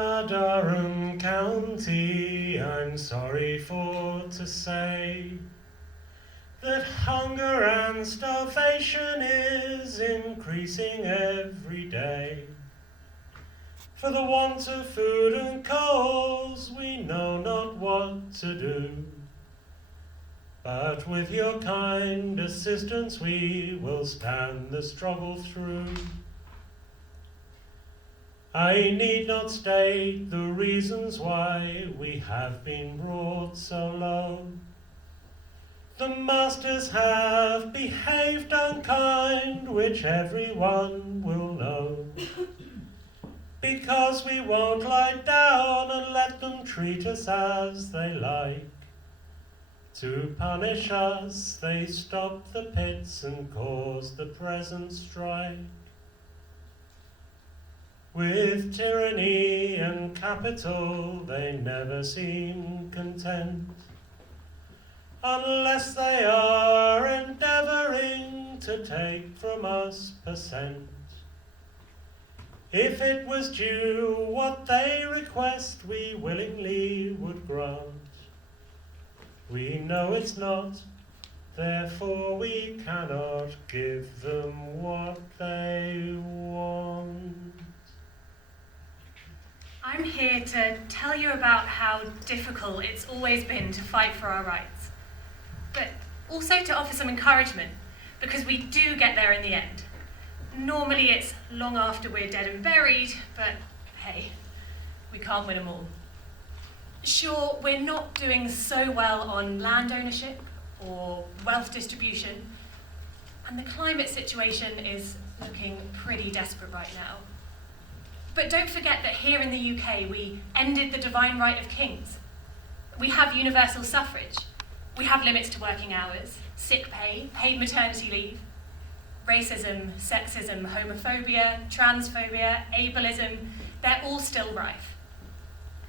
Durham County, I'm sorry for to say that hunger and starvation is increasing every day. For the want of food and coals, we know not what to do. But with your kind assistance we will stand the struggle through. I need not state the reasons why we have been brought so low. The masters have behaved unkind, which everyone will know. Because we won't lie down and let them treat us as they like. To punish us, they stop the pits and cause the present strife. With tyranny and capital, they never seem content, unless they are endeavouring to take from us %. If it was due what they request, we willingly would grant. We know it's not, therefore we cannot give them what they want. I'm here to tell you about how difficult it's always been to fight for our rights, but also to offer some encouragement, because we do get there in the end. Normally it's long after we're dead and buried, but hey, we can't win them all. Sure, we're not doing so well on land ownership or wealth distribution, and the climate situation is looking pretty desperate right now. But don't forget that here in the UK we ended the divine right of kings. We have universal suffrage. We have limits to working hours, sick pay, paid maternity leave. Racism, sexism, homophobia, transphobia, ableism, they're all still rife.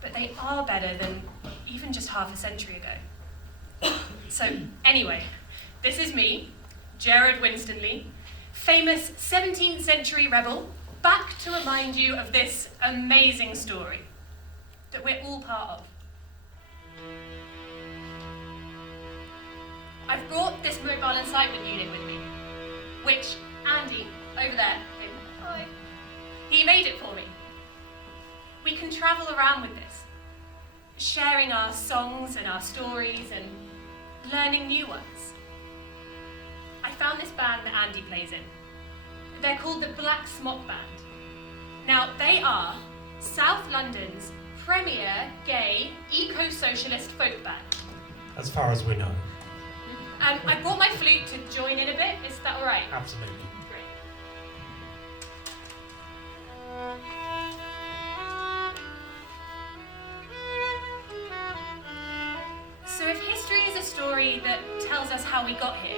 But they are better than even just half a century ago. So anyway, this is me, Gerrard Winstanley, famous 17th century rebel, back to remind you of this amazing story that we're all part of. I've brought this Mobile Incitement Unit with me, which Andy, over there, hi, he made it for me. We can travel around with this, sharing our songs and our stories and learning new ones. I found this band that Andy plays in. They're called the Black Smock Band. Now, they are South London's premier gay eco-socialist folk band. As far as we know. I brought my flute to join in a bit. Is that all right? Absolutely. Great. So if history is a story that tells us how we got here,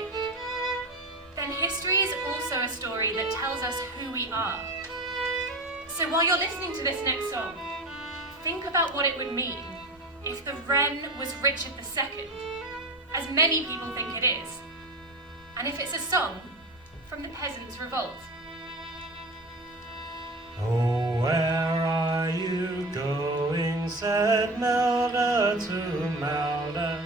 then history is also a story that tells us who we are. So while you're listening to this next song, think about what it would mean if the Wren was Richard II, as many people think it is, and if it's a song from the Peasants Revolt. Oh, where are you going, said Melda to Melda.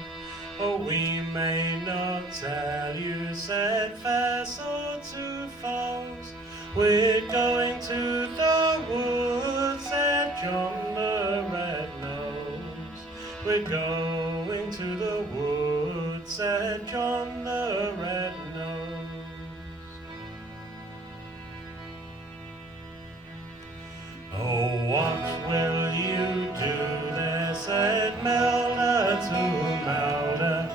Oh, we may not tell you, said fair sword to foes. We're going to the woods, said John the Red-Nosed. We're going to the woods, said John the Red-Nosed. Oh, what will you do there, said Melda to Melda.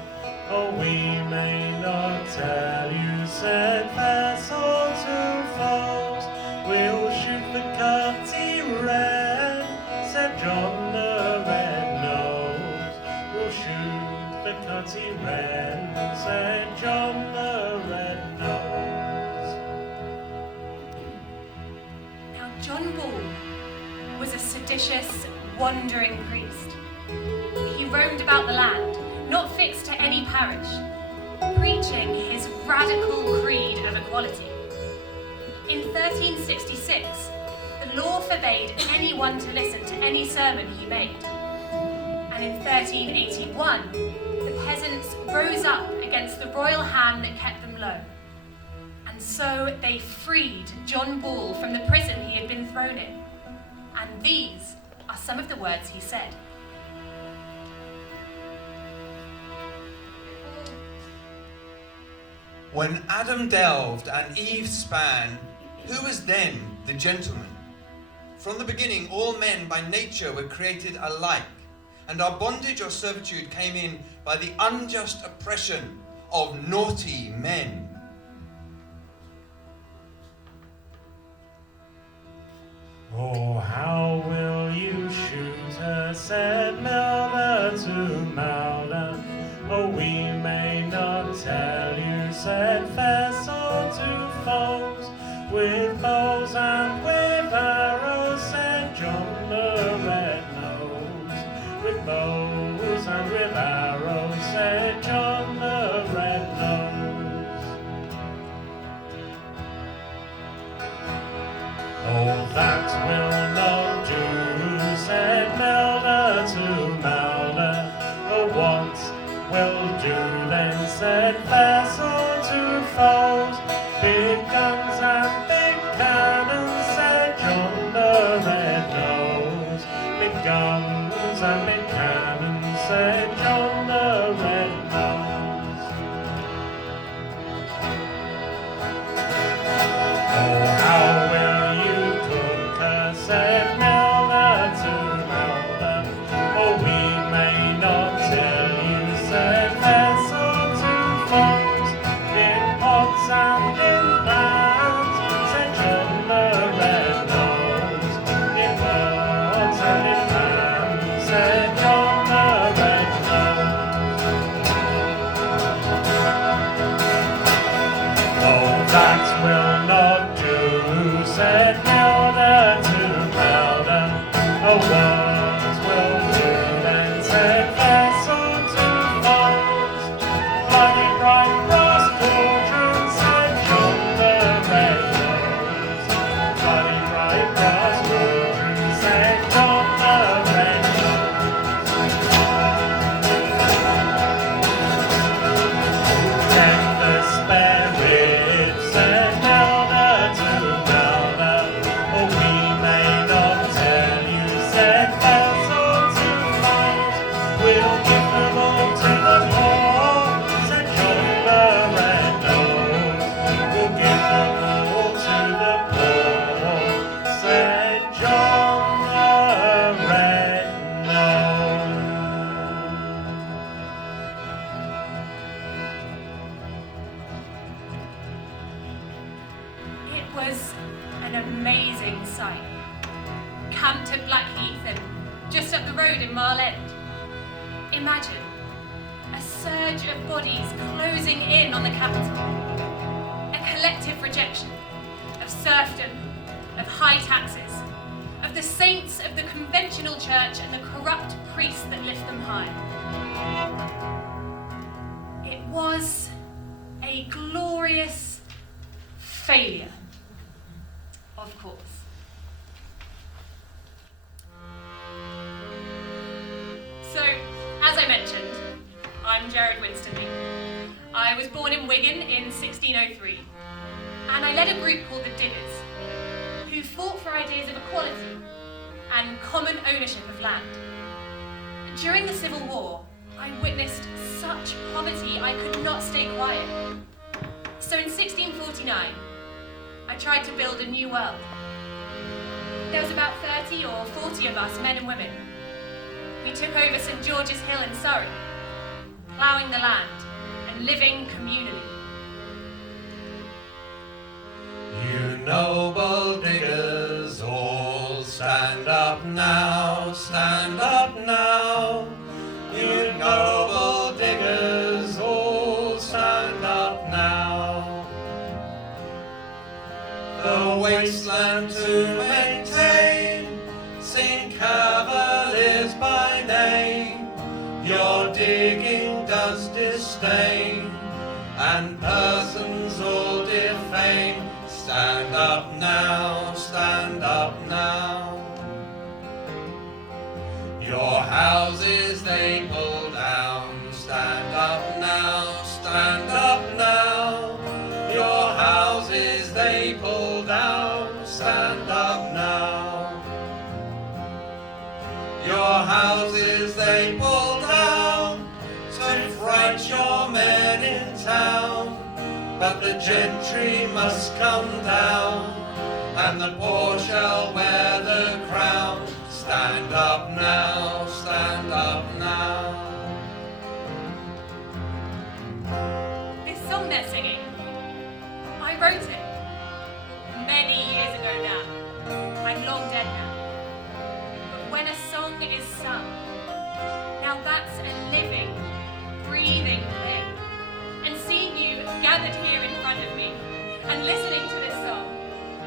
Oh, we may not tell you, said fair sword to foes. We'll shoot the cutty red, said John the Red-Nosed. We'll shoot the cutty red, said John the Red-Nosed. Now, John Ball was a seditious, wandering priest. He roamed about the land, not fixed to any parish, preaching his radical creed of equality. In 1366, the the law forbade anyone to listen to any sermon he made. And in 1381, the peasants rose up against the royal hand that kept them low. And so they freed John Ball from the prison he had been thrown in. And these are some of the words he said. When Adam delved and Eve span, who was then the gentleman? From the beginning, all men by nature were created alike, and our bondage or servitude came in by the unjust oppression of naughty men. Oh, how will you shoot her, said Melda to Mauda. Oh, we may not tell you, said Faisal to foes. With bows and with arrows, said John the Red-Nosed. With bows and with arrows, said John the Red-Nosed. Oh, that will not do, said Melda to Mauda. Oh, what will do then, said Faisal to foes. Big guns and big cannons, said John the Red-Nosed. Big guns and big cannons, said John the Red-Nosed. Oh, how will you cook her, said Melda to Melda. Oh, we may not tell you, said Faisal to foes. In pots and in pans, said John the Red-Nosed. In pots and in pans, said John the Red-Nosed. Oh, that will not do, said Melda to Melda. Oh, what will do then, said Faisal to foes. Bloody bright brass cauldrons, said John the Red-Nosed. Bloody bright brass cauldrons, said John the Red-Nosed. Then the spare ribs, said Melda to Melda. Oh, we may not tell you, said Faisal to foes. We'll give them all to the poor, said John the Red-Nosed. We'll give them all to the poor, said John the Red-Nosed. It was an amazing sight. Camped at Blackheath and just up the road in Mile End. Imagine a surge of bodies closing in on the capital. A collective rejection of serfdom, of high taxes, of the saints of the conventional church and the corrupt priests that lift them high. It was a glorious failure, of course. So, as I mentioned, I'm Gerrard Winstanley. I was born in Wigan in 1603, and I led a group called the Diggers, who fought for ideas of equality and common ownership of land. During the Civil War, I witnessed such poverty I could not stay quiet. So in 1649, I tried to build a new world. There was about 30 or 40 of us, men and women. We took over St. George's Hill in Surrey, ploughing the land and living communally. You noble diggers, all stand up now, stand up now. You noble diggers, all stand up now. The wasteland to maintain, St. Cavaliers by name, your digging does disdain, and persons all defame. Stand up now, stand up now. now. Your houses they pull down, stand up now, stand up now. Your houses they pull down, stand up now. Your houses they pull down, to fright your men in town. But the gentry must come down, and the poor shall wear the crown. Stand up now, stand up now. This song they're singing, I wrote it many years ago now. I'm long dead now. But when a song is sung, now that's a living, breathing thing. And seeing you gathered here in front of me and listening to this song,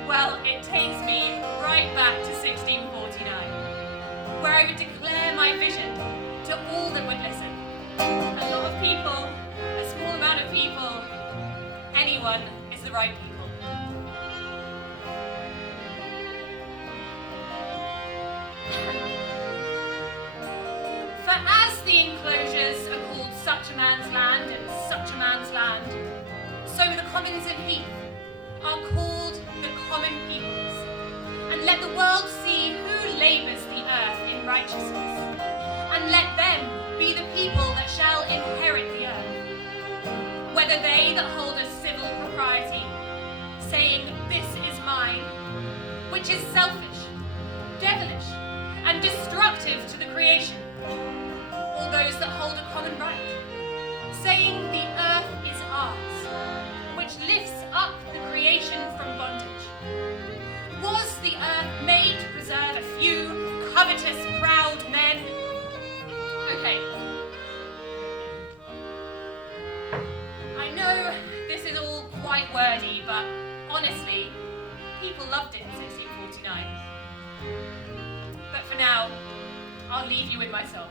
well, it takes me right back to 1649, where I would declare my vision to all that would listen. A lot of people, a small amount of people, anyone is the right people. For as the enclosures are called such a man's land and such a man's land, so the commons and heath are called the common peoples. And let the world see who labours the earth in righteousness, and let them be the people that shall inherit the earth. Whether they that hold a civil propriety, saying, this is mine, which is selfish, devilish, and destructive to the creation, or those that hold a common right, saying the earth is ours, which lifts up the creation from bondage. Was the earth made to preserve a few covetous, proud men? Okay. I know this is all quite wordy, but honestly, people loved it in 1649. But for now, I'll leave you with my song.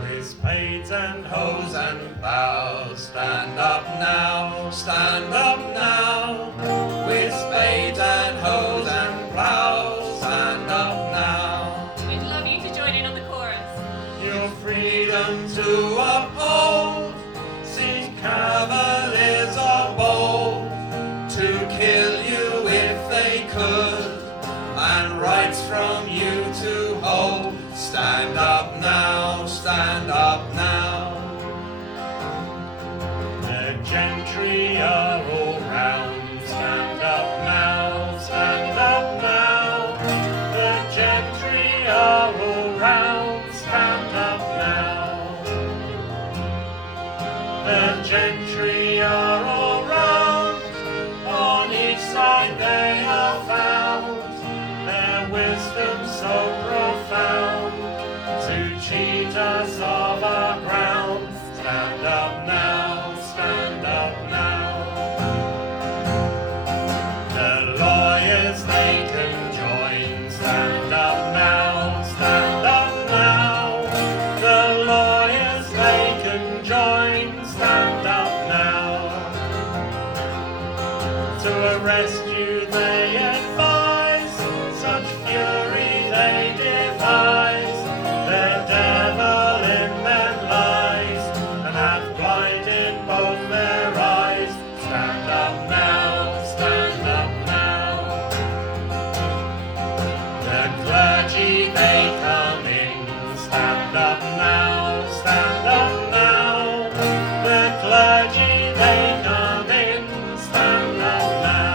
With spades and Hoes and plows, stand up now, stand up now. With spades and hoes and plows, stand up now. We'd love you to join in on the chorus. Your freedom to uphold, since cavaliers are bold, to kill you if they could, and rights from you to hold. Stand up now, stand up now. the gentry are all round. Stand up now, stand up now. The gentry are all round. Stand up now. The gentry are all round. On each side they are found. Their wisdom so profound, to cheat us of our ground. Stand up now, stand up now. The lawyers they can join. Stand up now, stand up now. The lawyers they can join. Stand up now. To arrest you they advise, such fury they devise. The devil in them lies, and hath blinded both their eyes. Stand up now, stand up now. The clergy they come in. Stand up now, stand up now. The clergy they come in. Stand up now.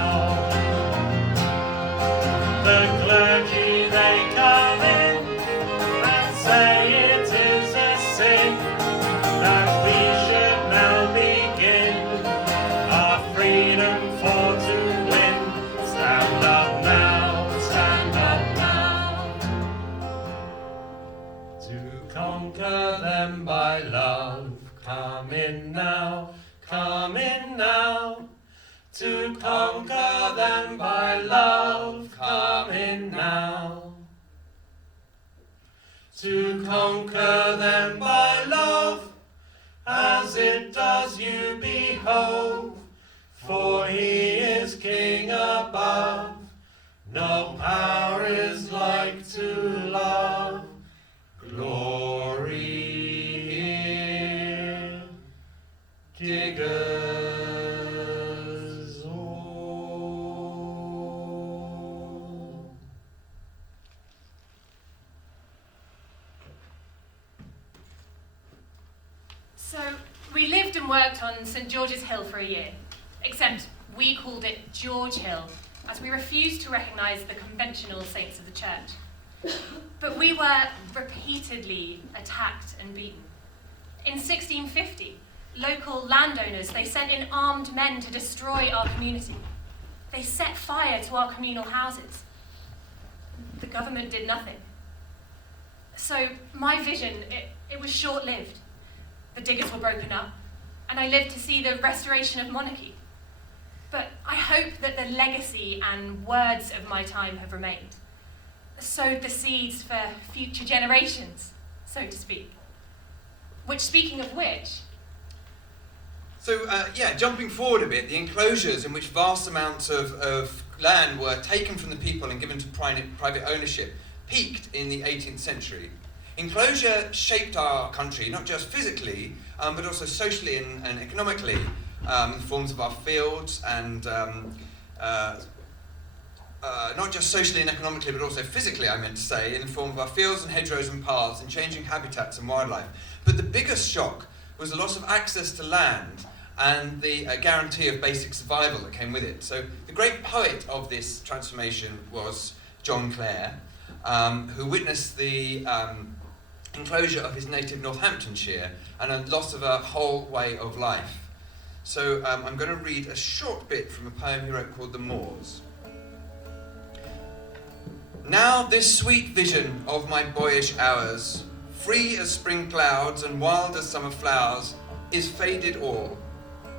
The clergy they come in and say it is a sin that we should now begin our freedom for to win. Stand up now, stand up now. To conquer them by love, come in now, come in now. To conquer them by love, come in now. To conquer them by love, as it does you behold. For he is king above, diggers all. So, we lived and worked on St George's Hill for a year, except we called it George Hill, as we refused to recognise the conventional saints of the church. But we were repeatedly attacked and beaten. In 1650, local landowners, they sent in armed men to destroy our community. They set fire to our communal houses. The government did nothing. So my vision, it was short-lived. The diggers were broken up, and I lived to see the restoration of monarchy. But I hope that the legacy and words of my time have remained, sowed the seeds for future generations, so to speak. Which, speaking of which... So, jumping forward a bit, the enclosures in which vast amounts of land were taken from the people and given to private ownership peaked in the 18th century. Enclosure shaped our country, not just physically, but also socially and economically, in the forms of our fields and not just socially and economically, but also physically, I meant to say, in the form of our fields and hedgerows and paths and changing habitats and wildlife. But the biggest shock was the loss of access to land and the guarantee of basic survival that came with it. So the great poet of this transformation was John Clare, who witnessed the enclosure of his native Northamptonshire and a loss of a whole way of life. So I'm going to read a short bit from a poem he wrote called The Moors. Now this sweet vision of my boyish hours, free as spring clouds and wild as summer flowers, is faded all.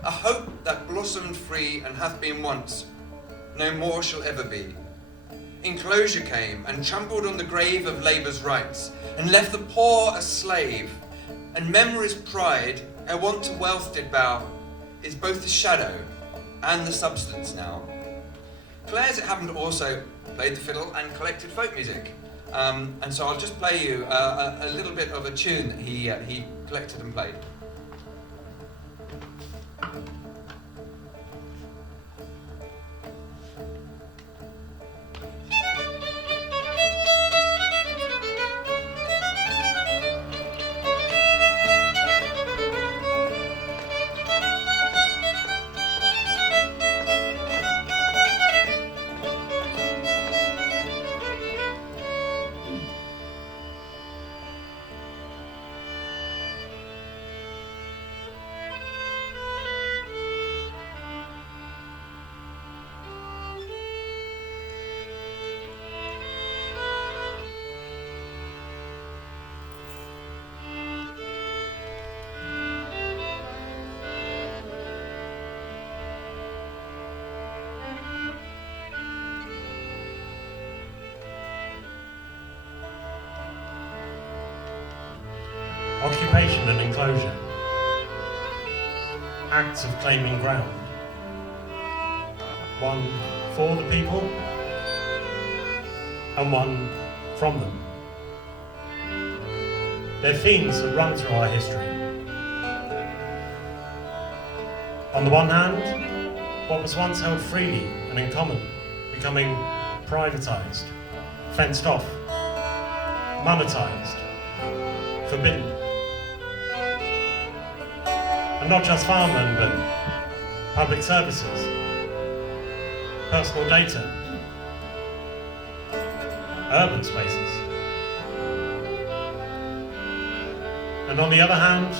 A hope that blossomed free and hath been once, no more shall ever be. Enclosure came and trampled on the grave of labour's rights, and left the poor a slave, and memory's pride, ere want to wealth did bow, is both the shadow and the substance now. Clare, as it happened, also played the fiddle and collected folk music. And so I'll just play you a little bit of a tune that he collected and played. Occupation and enclosure. Acts of claiming ground. One for the people and one from them. They're themes that run through our history. On the one hand, what was once held freely and in common, becoming privatised, fenced off, monetised, forbidden. And not just farmland, but public services, personal data, urban spaces. And on the other hand,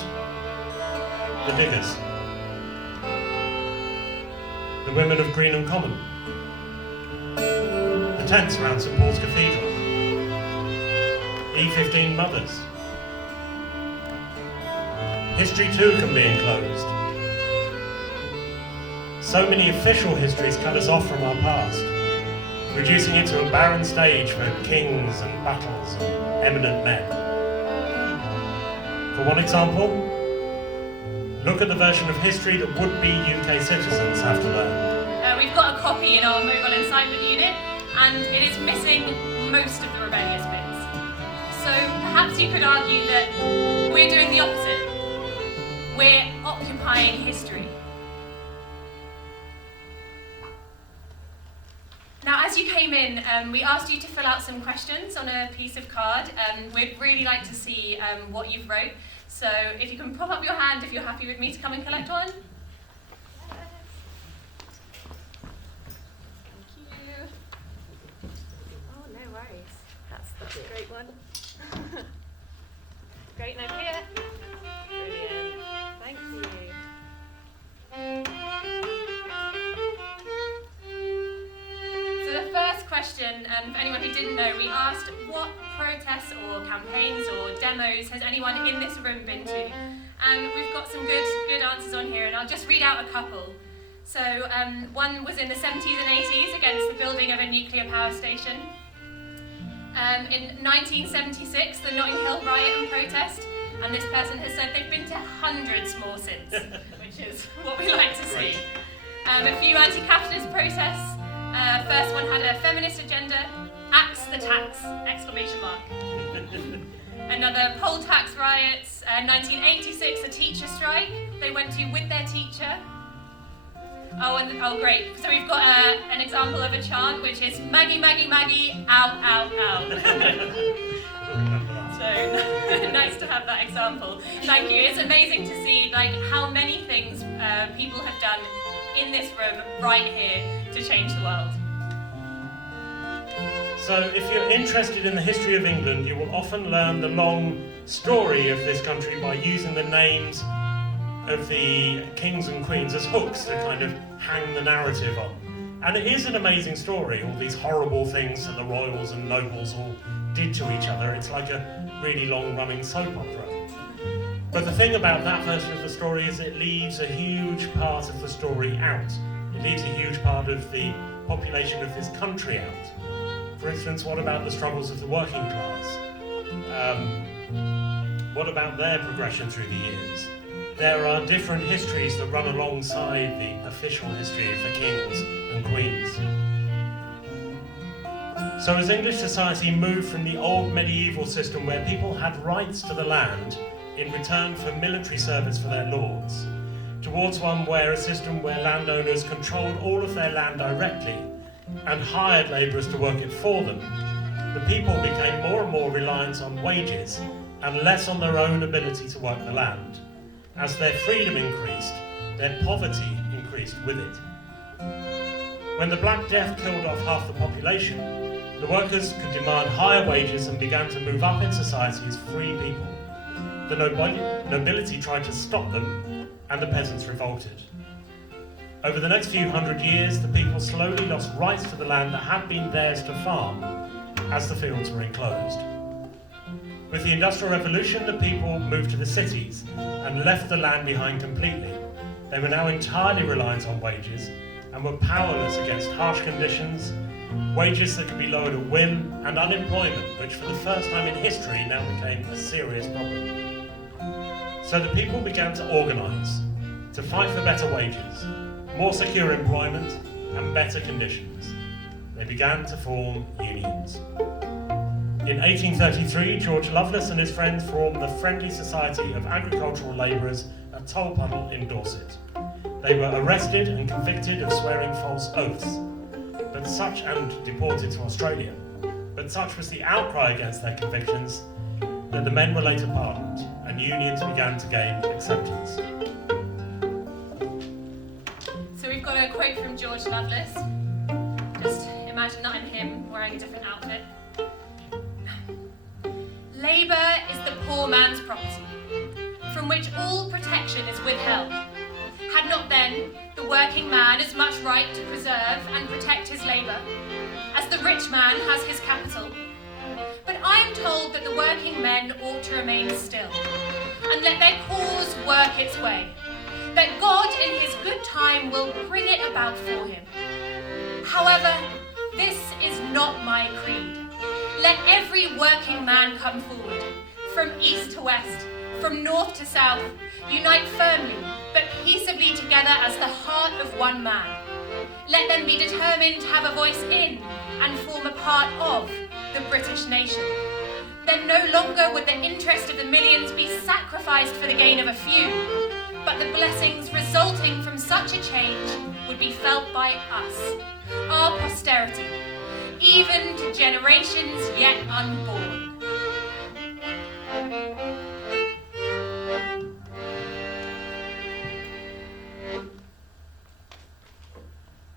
the diggers, the women of Greenham Common, the tents around St Paul's Cathedral, E15 mothers. History too can be enclosed. So many official histories cut us off from our past, reducing it to a barren stage for kings and battles and eminent men. For one example, look at the version of history that would-be UK citizens have to learn. We've got a copy in our Mobile Incitement Unit, and it is missing most of the rebellious bits. So perhaps you could argue that we're doing the opposite. We're occupying history. Now, as you came in, we asked you to fill out some questions on a piece of card. We'd really like to see what you've wrote. So if you can pop up your hand if you're happy with me to come and collect one. Thank you. Oh, no worries. That's a great one. Great, and over here. Brilliant. Thank you. So the first question, for anyone who didn't know, we asked what protests or campaigns or demos has anyone in this room been to? And we've got some good answers on here, and I'll just read out a couple. So one was in the 70s and 80s against the building of a nuclear power station. In 1976, the Notting Hill riot and protest, and this person has said they've been to hundreds more since, which is what we like to see. A few anti-capitalist protests. First one had a feminist agenda, axe the tax, exclamation mark. Another poll tax riots, 1986, a teacher strike they went to with their teacher. Oh, great. So we've got an example of a chant, which is Maggie, Maggie, Maggie, out, out, out. So nice to have that example. Thank you. It's amazing to see how many things people have done in this room right here to change the world. So if you're interested in the history of England, you will often learn the long story of this country by using the names of the kings and queens as hooks to kind of hang the narrative on. And it is an amazing story, all these horrible things that the royals and nobles all did to each other. It's like a really long-running soap opera. But the thing about that version of the story is it leaves a huge part of the story out. It leaves a huge part of the population of this country out. For instance, what about the struggles of the working class? What about their progression through the years? There are different histories that run alongside the official history of the kings and queens. So as English society moved from the old medieval system where people had rights to the land in return for military service for their lords, towards one where a system where landowners controlled all of their land directly and hired labourers to work it for them, the people became more and more reliant on wages and less on their own ability to work the land. As their freedom increased, their poverty increased with it. When the Black Death killed off half the population, the workers could demand higher wages and began to move up in society as free people. The nobility tried to stop them, and the peasants revolted. Over the next few hundred years, the people slowly lost rights to the land that had been theirs to farm, as the fields were enclosed. With the Industrial Revolution, the people moved to the cities and left the land behind completely. They were now entirely reliant on wages and were powerless against harsh conditions, wages that could be lowered at whim, and unemployment, which for the first time in history now became a serious problem. So the people began to organise, to fight for better wages, more secure employment, and better conditions. They began to form unions. In 1833, George Lovelace and his friends formed the Friendly Society of Agricultural Labourers at Tolpuddle in Dorset. They were arrested and convicted of swearing false oaths, and deported to Australia. But such was the outcry against their convictions that the men were later pardoned and unions began to gain acceptance. So we've got a quote from George Lovelace. Just imagine that I'm him wearing a different outfit. Labour is the poor man's property, from which all protection is withheld. Had not then the working man as much right to preserve and protect his labour as the rich man has his capital? But I am told that the working men ought to remain still, and let their cause work its way, that God in his good time will bring it about for him. However, this is not my creed. Let every working man come forward, from east to west, from north to south, unite firmly, but peaceably together as the heart of one man. Let them be determined to have a voice in and form a part of the British nation. Then no longer would the interest of the millions be sacrificed for the gain of a few, but the blessings resulting from such a change would be felt by us, our posterity, even to generations yet unborn.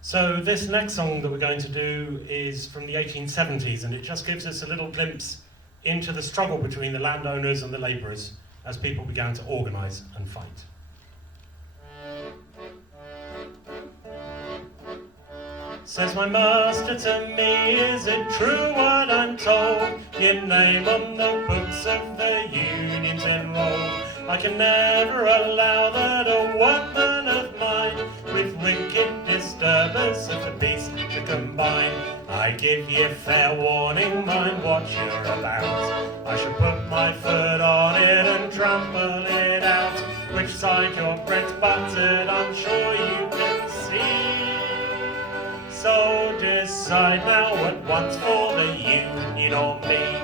So this next song that we're going to do is from the 1870s, and it just gives us a little glimpse into the struggle between the landowners and the labourers as people began to organise and fight. Says my master to me, is it true what I'm told? Your name on the books of the unions enrolled. I can never allow that a workman of mine with wicked disturbers of the peace to combine. I give ye fair warning, mind what you're about. I shall put my foot on it and trample it out. Which side your bread's buttered, I'm sure you can see. So decide now at once for the union or me.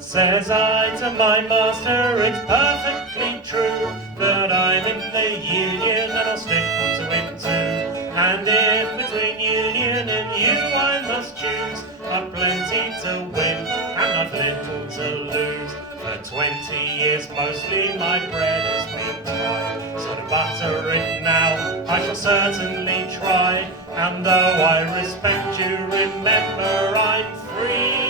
Says I to my master, it's perfectly true that I'm in the union and I'll stick to it too. And if between union and you I must choose, I've plenty to win and I've little to lose. For 20 years mostly my bread has been dry, so to butter it now I shall certainly try. And though I respect you, remember I'm free.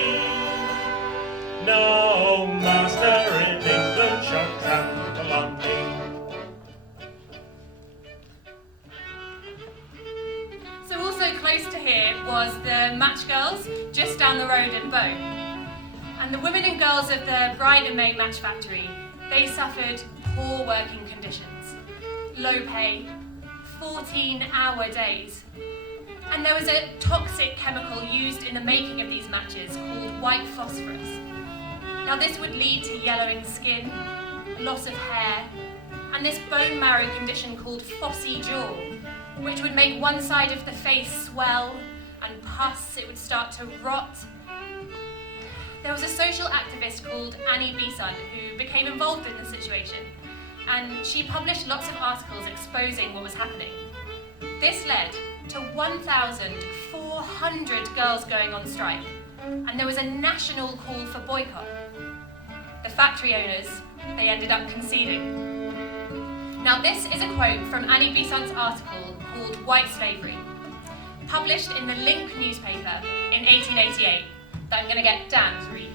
No master in England shall trample on me. So also close to here was the Match Girls, just down the road in Bow. And the women and girls of the Bride and Maid Match Factory, they suffered poor working conditions, low pay, 14-hour days. And there was a toxic chemical used in the making of these matches called white phosphorus. Now this would lead to yellowing skin, loss of hair, and this bone marrow condition called phossy jaw, which would make one side of the face swell and pus, it would start to rot. There was a social activist called Annie Besant who became involved in the situation, and she published lots of articles exposing what was happening. This led to 1,400 girls going on strike, and there was a national call for boycott. The factory owners, they ended up conceding. Now this is a quote from Annie Besant's article called White Slavery, published in the Link newspaper in 1888, that I'm going to get Dan to read.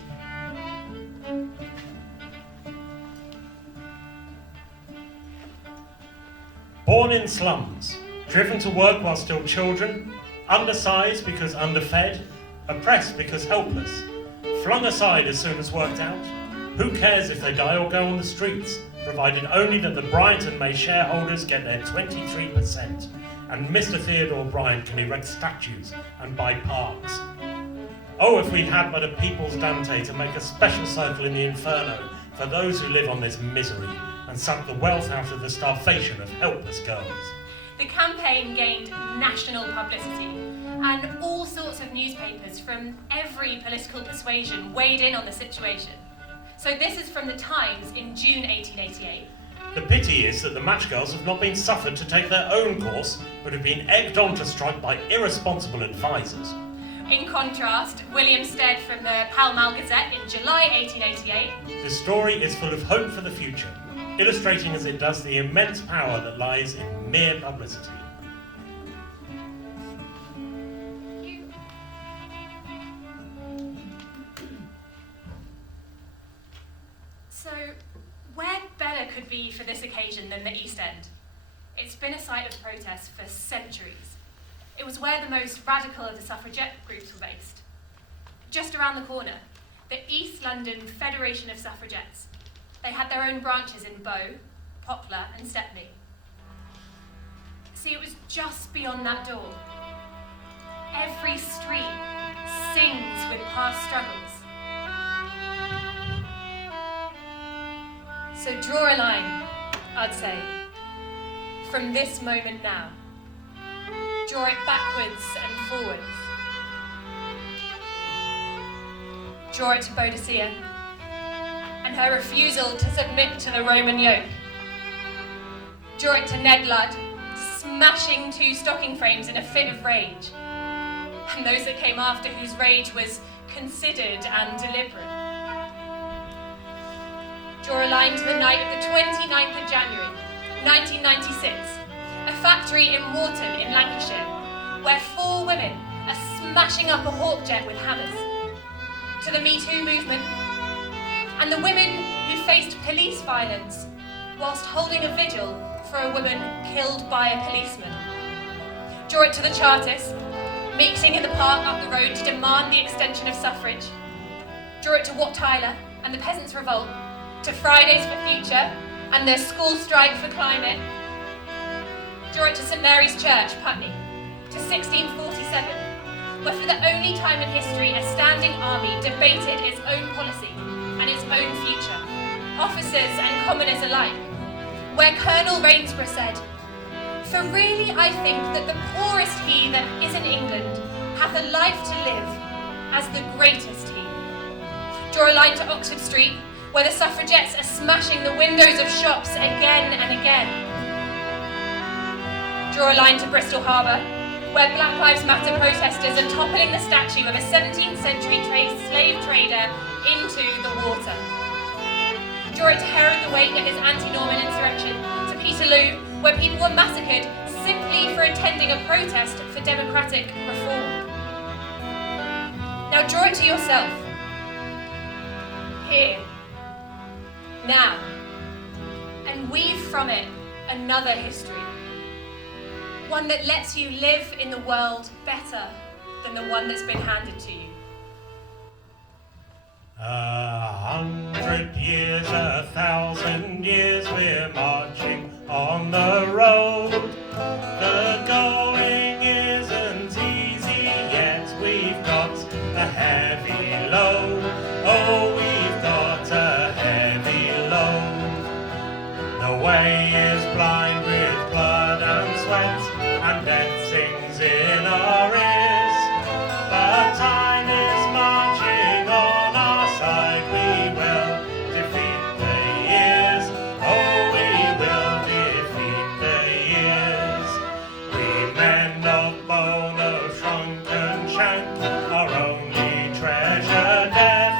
Born in slums, driven to work while still children, undersized because underfed, oppressed because helpless, flung aside as soon as worked out. Who cares if they die or go on the streets, provided only that the Brighton May shareholders get their 23%, and Mr. Theodore Bryant can erect statues and buy parks. Oh, if we had but a People's Dante to make a special circle in the Inferno for those who live on this misery and suck the wealth out of the starvation of helpless girls. The campaign gained national publicity, and all sorts of newspapers from every political persuasion weighed in on the situation. So this is from the Times in June 1888. The pity is that the match girls have not been suffered to take their own course, but have been egged on to strike by irresponsible advisers. In contrast, William Stead from the Pall Mall Gazette in July 1888. The story is full of hope for the future, illustrating as it does the immense power that lies in mere publicity. So, where better could be for this occasion than the East End? It's been a site of protest for centuries. It was where the most radical of the suffragette groups were based. Just around the corner, the East London Federation of Suffragettes. They had their own branches in Bow, Poplar and Stepney. See, it was just beyond that door. Every street sings with past struggles. So draw a line, I'd say, from this moment now. Draw it backwards and forwards. Draw it to Boadicea, and and her refusal to submit to the Roman yoke. Draw it to Ned Ludd, smashing 2 stocking frames in a fit of rage, and those that came after whose rage was considered and deliberate. Draw a line to the night of the 29th of January, 1996, a factory in Morton in Lancashire, where 4 women are smashing up a hawk jet with hammers. To the Me Too movement, and the women who faced police violence whilst holding a vigil for a woman killed by a policeman. Draw it to the Chartists, meeting in the park up the road to demand the extension of suffrage. Draw it to Wat Tyler and the Peasants Revolt, to Fridays for Future and their school strike for climate. Draw it to St Mary's Church, Putney, to 1647, where for the only time in history a standing army debated its own policy and its own future, officers and commoners alike, where Colonel Rainsborough said, "For really I think that the poorest he that is in England hath a life to live as the greatest he." Draw a line to Oxford Street, where the suffragettes are smashing the windows of shops again and again. Draw a line to Bristol Harbour, where Black Lives Matter protesters are toppling the statue of a 17th century slave trader into the water. Draw it to Herod the Wake and his anti-Norman insurrection, to Peterloo, where people were massacred simply for attending a protest for democratic reform. Now draw it to yourself. Here. Now. And weave from it another history. One that lets you live in the world better than the one that's been handed to you. 100 years, 1,000 years, we're marching on the road. The going isn't easy yet, we've got a heavy load. Oh, we've got a heavy load. The way is blind with blood and sweat, and death sings in our ears. But time is marching on our side, we will defeat the years. Oh, we will defeat the years. We men of bone, of shrunken shank, our only treasure death.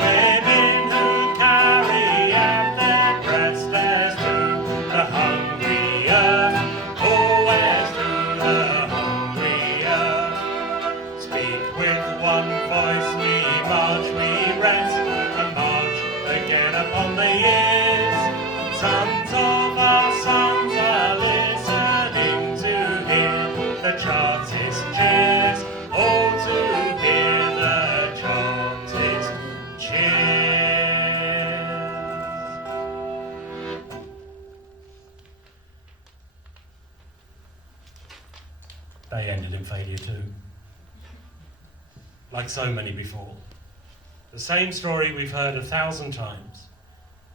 Women who carry at their breast as through the hungry earth. Oh, as through the hungry earth. Speak with one voice, we march, we rest, and march again upon the years. Sons of our sons are listening to hear the Chartist cheers. Oh, to hear the Chartist cheers. They ended in failure too. Like so many before. The same story we've heard 1,000 times.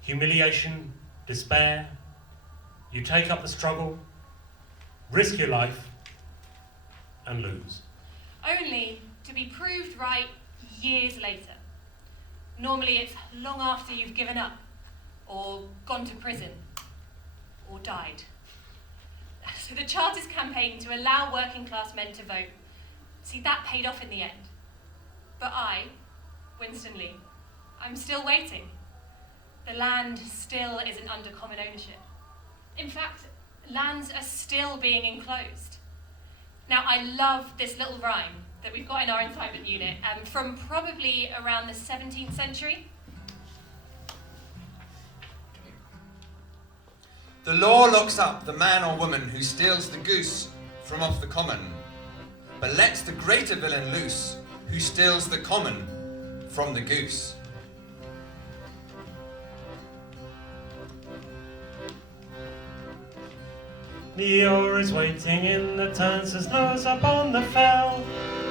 Humiliation, despair. You take up the struggle, risk your life, and lose. Only to be proved right years later. Normally it's long after you've given up, or gone to prison, or died. So the Chartist campaign to allow working class men to vote, see, that paid off in the end. But I, Winstanley, I'm still waiting. The land still isn't under common ownership. In fact, lands are still being enclosed. Now, I love this little rhyme that we've got in our Incitement Unit from probably around the 17th century. The law locks up the man or woman who steals the goose from off the common, but lets the greater villain loose who steals the common from the goose. The oar is waiting in the turns, his nose up on the fell.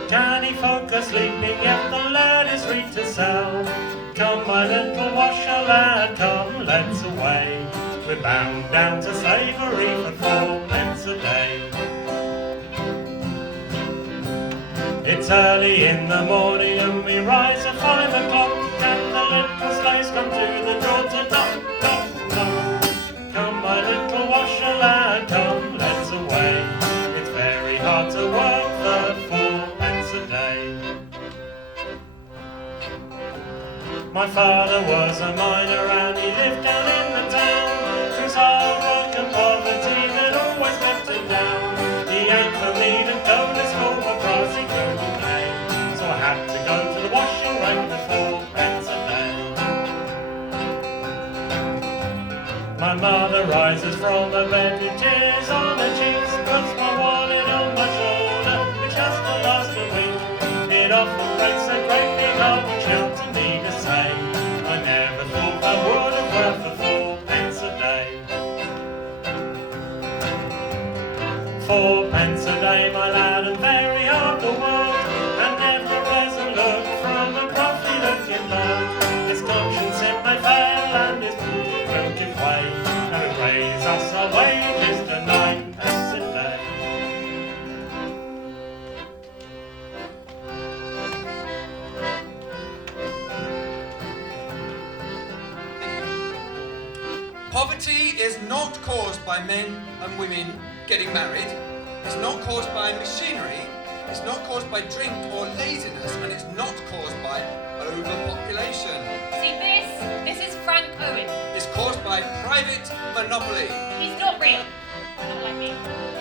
Can he focus leaping, yet the lad is free to sail. Come, my little washer lad, come, let's away. We're bound down to slavery for 4 pence a day. It's early in the morning and we rise at 5 o'clock, and the little sleighs come to My father was a miner and he lived down in the town. Through hard work and poverty that always kept him down. He aimed for me to go to school, but price he couldn't pay. So I had to go to the washing rate with 4 pence a day. My mother rises from her bed with tears on her cheeks, puts my wallet on my shoulder, which has to last a week. It often breaks a great big heart when she to me to say, I never thought I would have worked for 4 pence a day. 4 pence a day, my lad, and very hard to work, and never resolute from a profit-looking lad. His conscience it may fail, and his booty will give way, and it raise us our wages to 9 pence a day. Poverty is not caused by men and women getting married. It's not caused by machinery. It's not caused by drink or laziness, and it's not caused by overpopulation. See, this is Frank Owen. It's caused by private monopoly. He's not real. Not like me.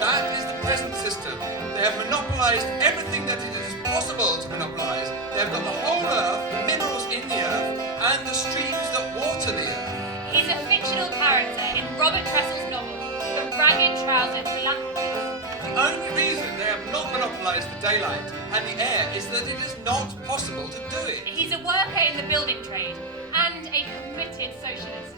That is the present system. They have monopolised everything that it is possible to monopolise. They have got the whole earth, the minerals in the earth, and the streams that water the earth. He's a fictional character in Robert Tressel's novel, The Ragged Trousered Philanthropist. The only reason they have not monopolised the daylight and the air is that it is not possible to do it. He's a worker in the building trade and a committed socialist.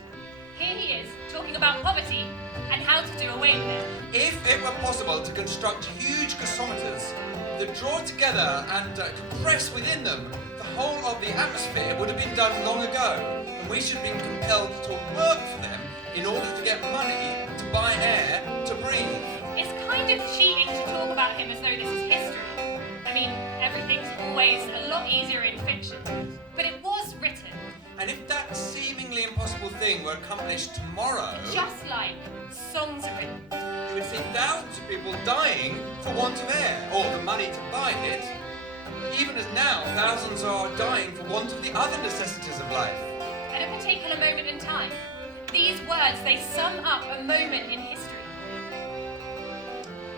Here he is, talking about poverty and how to do away with it. If it were possible to construct huge gasometers that draw together and compress within them the whole of the atmosphere, would have been done long ago, and we should have been compelled to work for them in order to get money to buy air to breathe. It's kind of cheating to talk about him as though this is history. I mean, everything's always a lot easier in fiction, but it was written. And if that seemingly impossible thing were accomplished tomorrow, Just like songs are written. you would see thousands of people dying for want of air, or the money to buy it, even as now thousands are dying for want of the other necessities of life. At a particular moment in time, these words, they sum up a moment in history.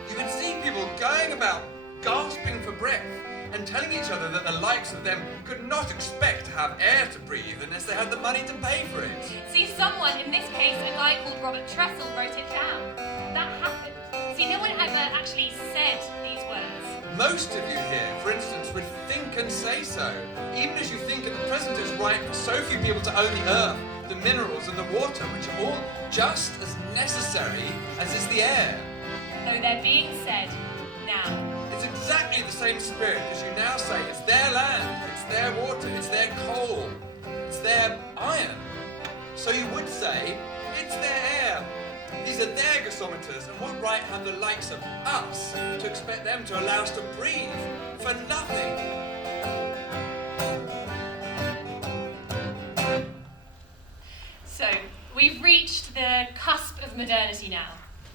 You would see people going about gasping for breath and telling each other that the likes of them could not expect to have air to breathe unless they had the money to pay for it. See, someone, in this case a guy called Robert Tressel, wrote it down. That happened. See, no one ever actually said these words. Most of you here, for instance, would think and say so, even as you think at the present it's right for so few people to own the earth, the minerals and the water, which are all just as necessary as is the air. Though they're being said now. It's exactly the same spirit as you now say it's their land, it's their water, it's their coal, it's their iron. So you would say it's their air. These are their gasometers, and what right have the likes of us to expect them to allow us to breathe for nothing? So, we've reached the cusp of modernity now,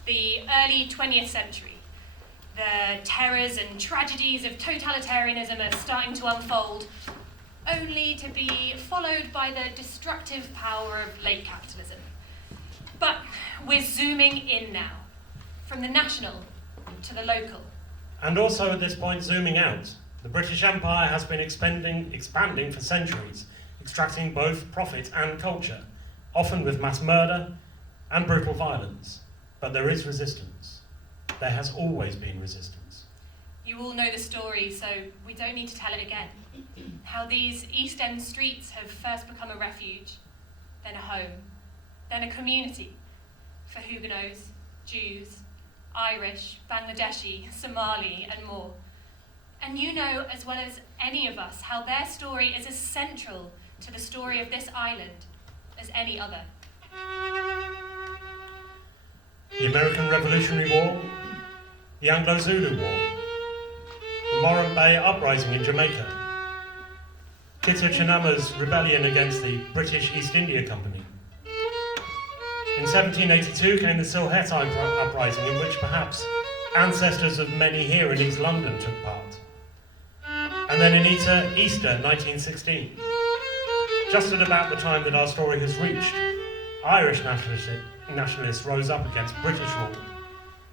the early 20th century. The terrors and tragedies of totalitarianism are starting to unfold, only to be followed by the destructive power of late capitalism. But we're zooming in now, from the national to the local. And also at this point zooming out. The British Empire has been expanding for centuries, extracting both profit and culture, often with mass murder and brutal violence. But there is resistance. There has always been resistance. You all know the story, so we don't need to tell it again. How these East End streets have first become a refuge, then a home, then a community for Huguenots, Jews, Irish, Bangladeshi, Somali, and more. And you know as well as any of us how their story is as central to the story of this island as any other. The American Revolutionary War, the Anglo-Zulu War, the Moran Bay Uprising in Jamaica, Kittu Chinama's rebellion against the British East India Company. In 1782 came the Sylhet Uprising, in which perhaps ancestors of many here in East London took part. And then in Easter 1916. Just at about the time that our story has reached, Irish nationalists rose up against British rule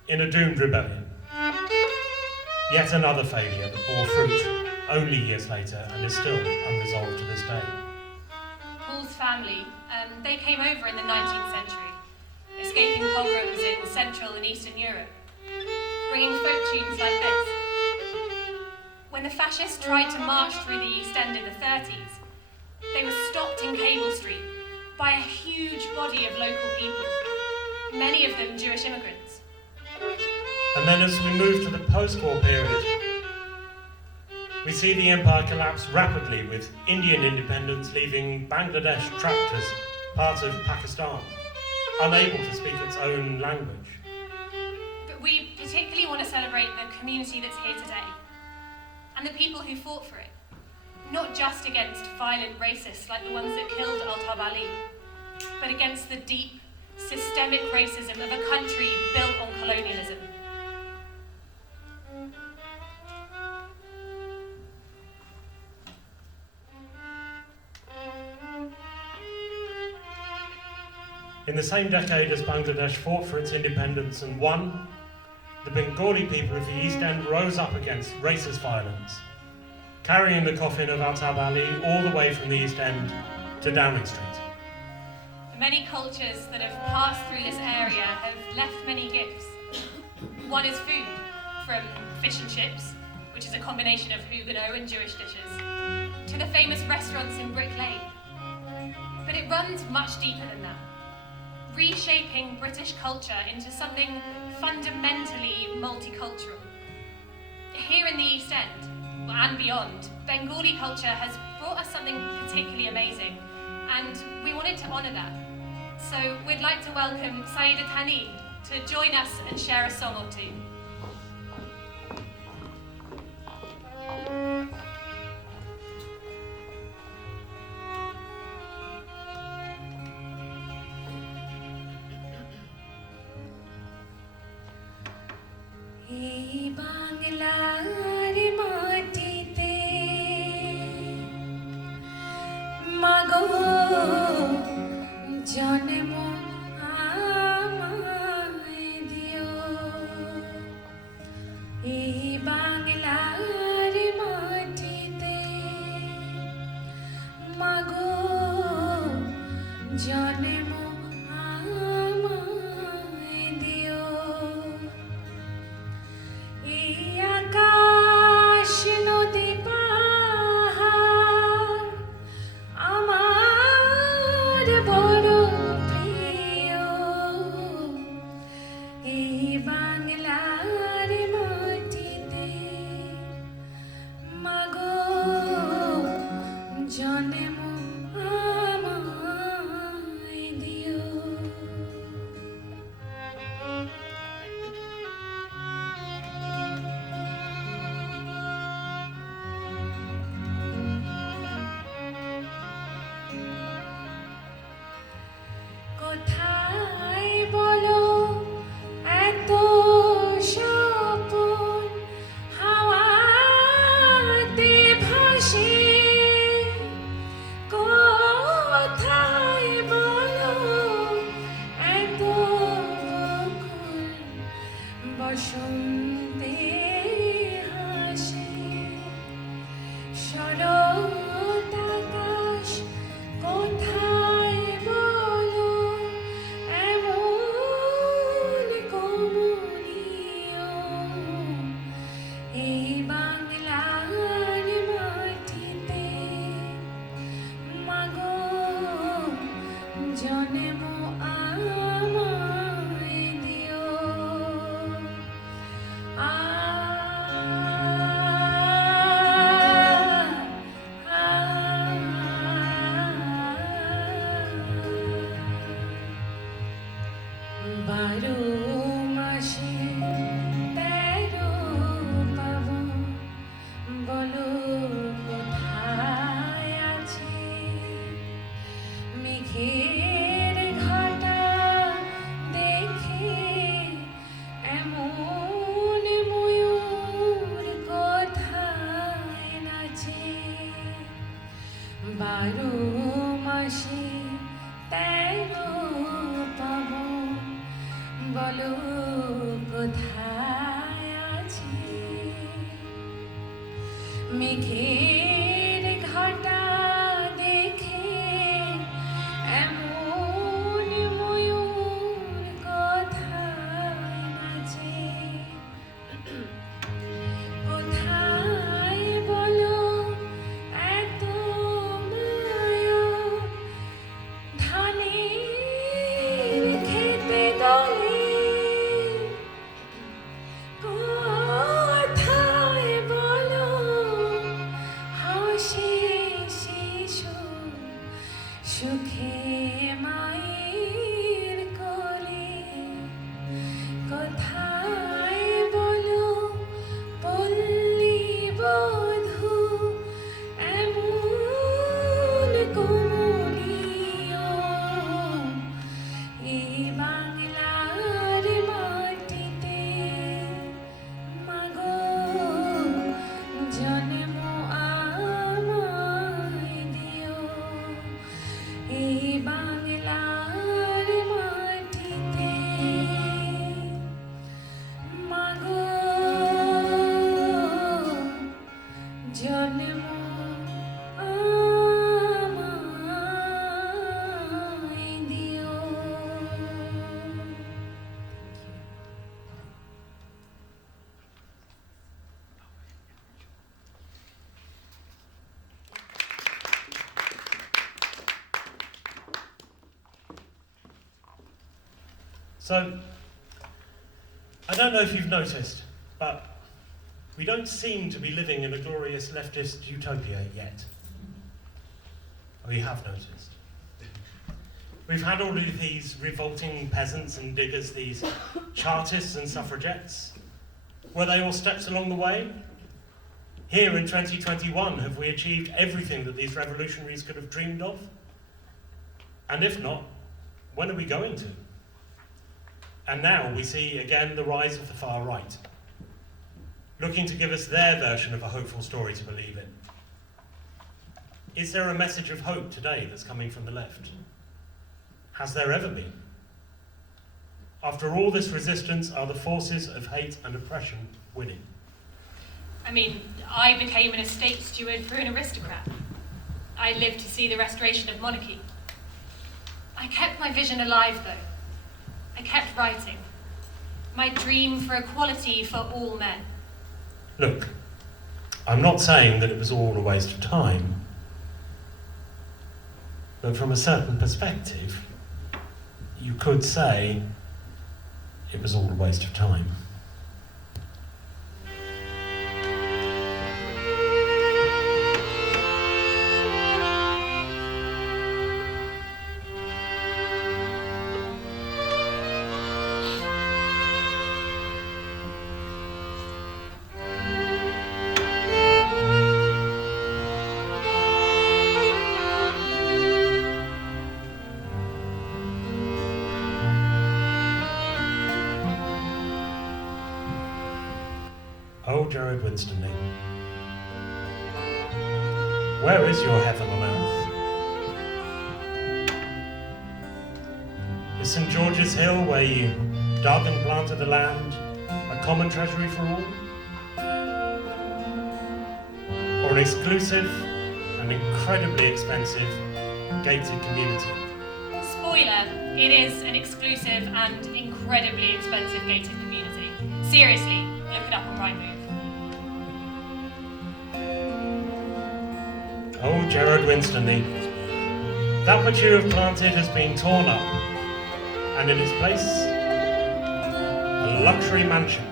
in a doomed rebellion. Yet another failure that bore fruit only years later and is still unresolved to this day. Paul's family, they came over in the 19th century, escaping pogroms in Central and Eastern Europe, bringing folk tunes like this. When the fascists tried to march through the East End in the 30s, they were stopped in Cable Street by a huge body of local people, many of them Jewish immigrants. And then as we move to the post-war period, we see the empire collapse rapidly, with Indian independence leaving Bangladesh trapped as part of Pakistan, unable to speak its own language. But we particularly want to celebrate the community that's here today, and the people who fought for it, not just against violent racists like the ones that killed Altab Ali, but against the deep, systemic racism of a country built on colonialism. In the same decade as Bangladesh fought for its independence and won, the Bengali people of the East End rose up against racist violence, carrying the coffin of Altab Ali all the way from the East End to Downing Street. The many cultures that have passed through this area have left many gifts. One is food, from fish and chips, which is a combination of Huguenot and Jewish dishes, to the famous restaurants in Brick Lane. But it runs much deeper than that, reshaping British culture into something fundamentally multicultural. Here in the East End, and beyond, Bengali culture has brought us something particularly amazing, and we wanted to honour that. So we'd like to welcome Saida Tani to join us and share a song or two. এই বাংলার মাটিতে মাগো জন্ম আমায় দিও এই বাংলার মাটিতে মাগো জন্ম আমায় দিও এই আকাশ নদী পাহাড় আমার বড় প্রিয় এই বাংলার মাটিতে মাগো জন্ম আমায় দিও কোথায় বলো এত স্বপন হাওয়াতে ভাসে কোথায় বলো এত বকুল বসন্তে হাসে শরৎ আকাশ কোথায় বলো এমন কমনীয় এই বাংলার মাটিতে মাগো জন্ম আমায় দিও বারো মাসে 13 পাবন বলো কোথায় আছে মেঘের ঘটা দেখে এমন ময়ূর কোথায় নাচে 12 মায়ের কোলে কোথায় বলো পল্লী বধূ এমন কমনীয় এই বাংলার মাটিতে মাগো জন্ম আমায় দিও এই বাংলার মাটিতে মাগো জন্ম আমায় দিও। So, I don't know if you've noticed, but we don't seem to be living in a glorious leftist utopia yet. We have noticed. We've had all of these revolting peasants and diggers, these chartists and suffragettes. Were they all steps along the way? Here in 2021, have we achieved everything that these revolutionaries could have dreamed of? And if not, when are we going to? And now we see again the rise of the far right, looking to give us their version of a hopeful story to believe in. Is there a message of hope today that's coming from the left? Has there ever been? After all this resistance, are the forces of hate and oppression winning? I mean, I became an estate steward for an aristocrat. I lived to see the restoration of monarchy. I kept my vision alive, though. I kept writing. My dream for equality for all men. Look, I'm not saying that it was all a waste of time, but from a certain perspective, you could say it was all a waste of time. Oh, Gerrard Winstanley, where is your heaven on earth? Is St. George's Hill, where you dug and planted the land, a common treasury for all? Or an exclusive and incredibly expensive gated community? Spoiler, it is an exclusive and incredibly expensive gated community. Seriously, look it up on Rightmove. Oh, Gerrard Winstanley, that which you have planted has been torn up, and in its place, a luxury mansion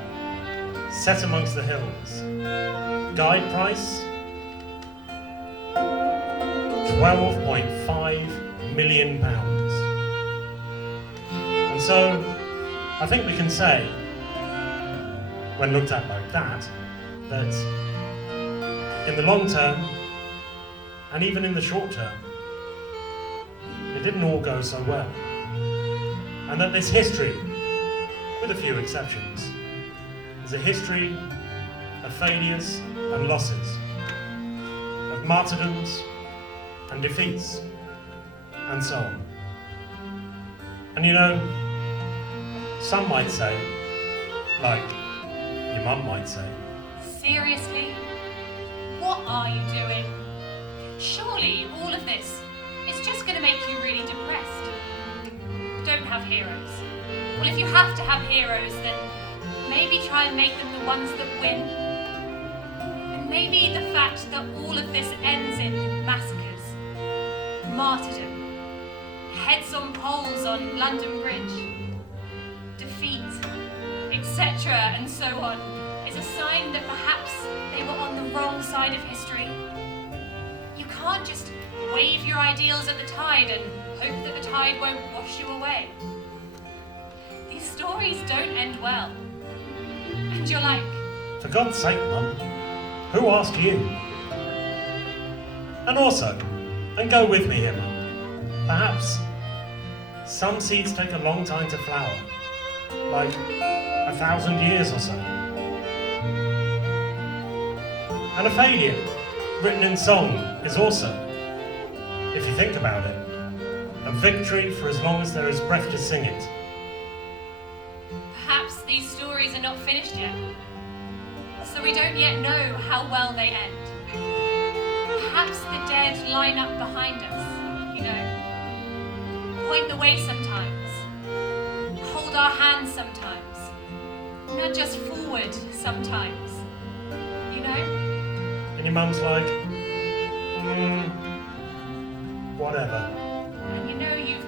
set amongst the hills. Guide price, £12.5 million. And so, I think we can say, when looked at like that in the long term, and even in the short term, it didn't all go so well. And that this history, with a few exceptions, is a history of failures and losses, of martyrdoms and defeats, and so on. And you know, some might say, like your mum might say, Seriously? What are you doing? Surely all of this is just going to make you really depressed. Don't have heroes. Well, if you have to have heroes, then maybe try and make them the ones that win. And maybe the fact that all of this ends in massacres, martyrdom, heads on poles on London Bridge, defeat, etc., and so on, is a sign that perhaps they were on the wrong side of history. You can't just wave your ideals at the tide and Hope that the tide won't wash you away. These stories don't end well. And you're like, For God's sake, Mum, who asked you? And also, and go with me here, Mum, perhaps some seeds take a long time to flower, like 1,000 years or so. And a failure, written in song, is also, if you think about it, a victory for as long as there is breath to sing it. perhaps these stories are not finished yet. So we don't yet know how well they end. Perhaps the dead line up behind us, you know. Point the way sometimes. Hold our hands sometimes. Nudge us forward sometimes. You know? And your mum's like, whatever. And you know you've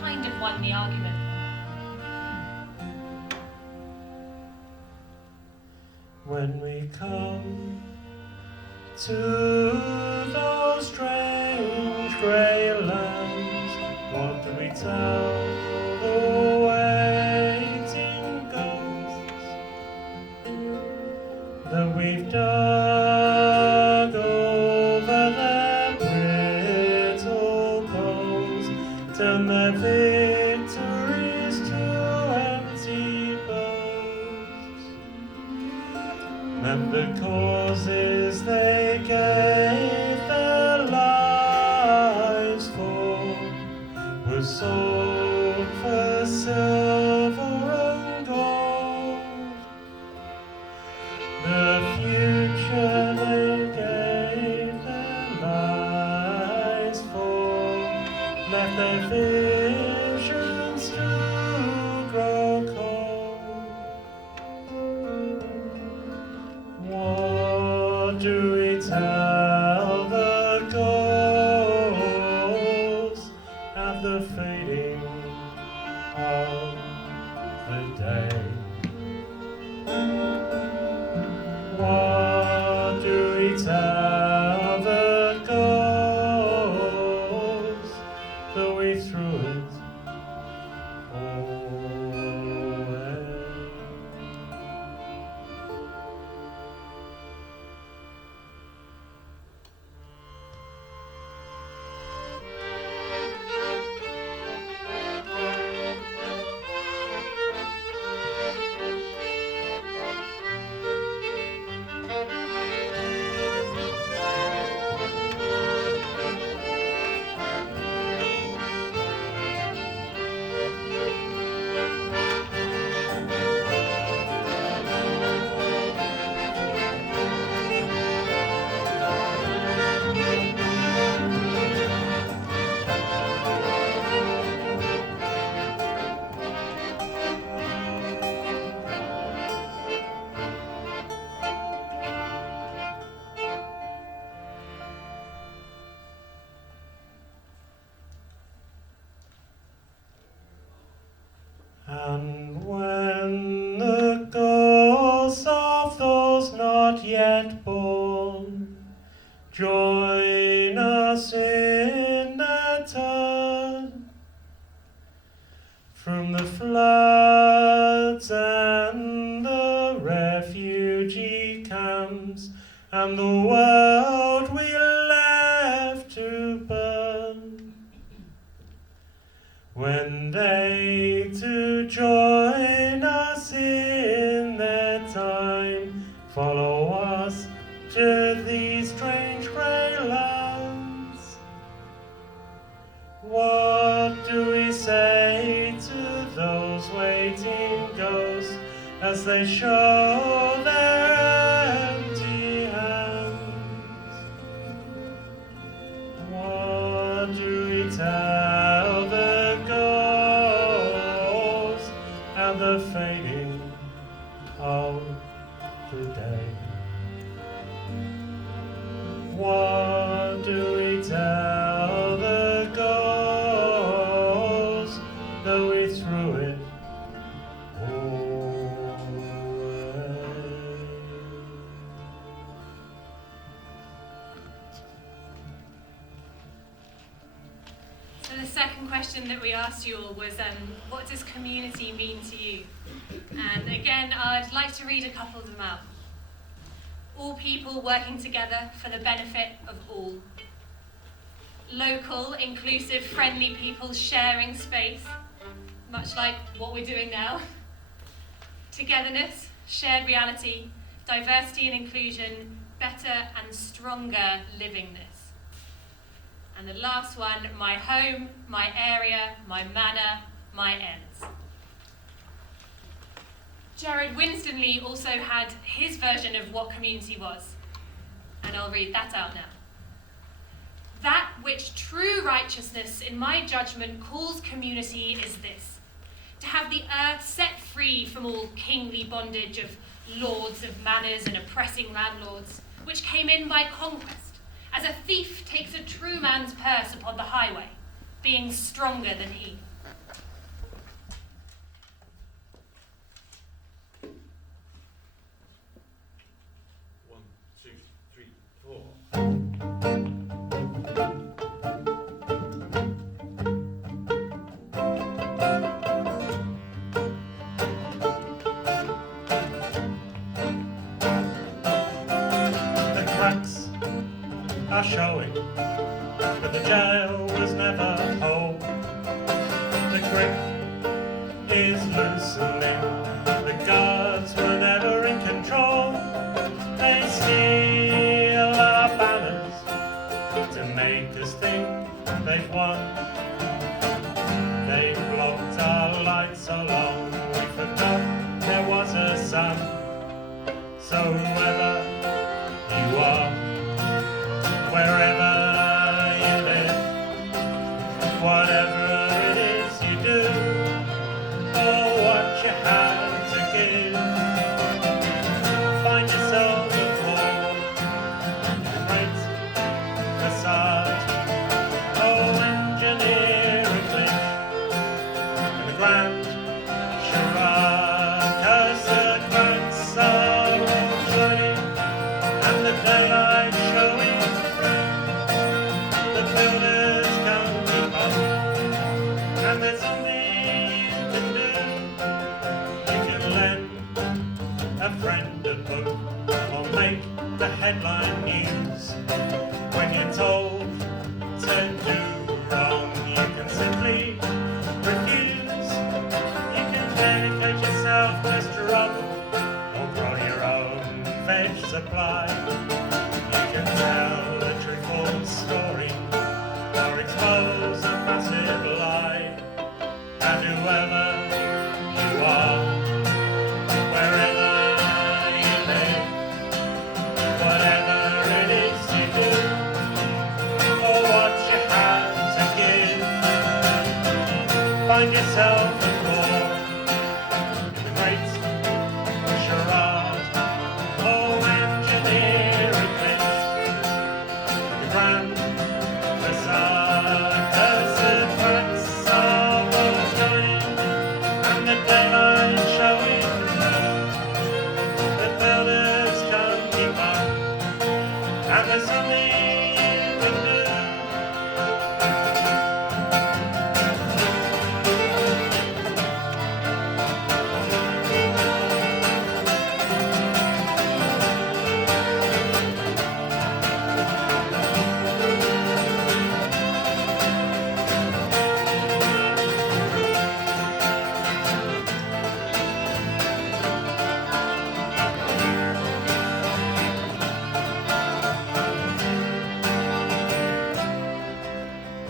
kind of won the argument. When we come to those strange grey lands, what do we tell the waiting ghosts? That we've dug over their brittle bones, turned their victories to empty boasts, and the causes they gave their lives for were sold for silver and gold. The future they gave their lives for left their visions to grow cold. What do we tell the ghosts at the fading of the day? What do we tell the ghosts that we threw it away? And when the ghosts of those not yet born join us in their turn, from the floods and the refugee camps and the world we left to burn, when they to join us in their time follow us to these strange grey lands, what do we say to those waiting ghosts as they show their empty hands? What do we tell the ghosts at the fading of the day? What do we tell the ghosts that we threw it away? So the second question that we asked you all was, what does community mean to you? And again, I'd like to read a couple of them out. All people working together for the benefit of all. Local, inclusive, friendly people sharing space, much like what we're doing now. Togetherness, shared reality, diversity and inclusion, better and stronger livingness. And the last one, my home, my area, my manor, my ends. Gerrard Winstanley also had his version of what community was, and I'll read that out now. That which true righteousness, in my judgment, calls community is this: to have the earth set free from all kingly bondage of lords of manors and oppressing landlords, which came in by conquest, as a thief takes a true man's purse upon the highway, being stronger than he. One, two, three, four. The cracks are showing, but the jail was never whole. The grip is loosening, the guards were never in control. They steal our banners to make us think they've won. They blocked our lights so long we forgot there was a sun. So whoever you are, wherever you live, whatever it is you do, or what you have to give, find yourself a form, a great facade, oh, engineer a glitch, and a grand charade, 'cause the cracks are all shining, and the daylight showing through. The builders can't keep up, and there's something you can do. You can lend a friend a book, or make the headline news. When you're told to do wrong, you can simply refuse. You can dedicate yourself to struggle, or grow your own veg supply. You can tell a truthful story, or expose a massive lie. And whoever you are, wherever you live, whatever it is you do, or what you have to give, find yourself a core in the great charade, oh, engineer a glitch, the grand facade, 'cause the cracks are all shining, and the daylight showing through. The builders can't keep up, and there's something you can do.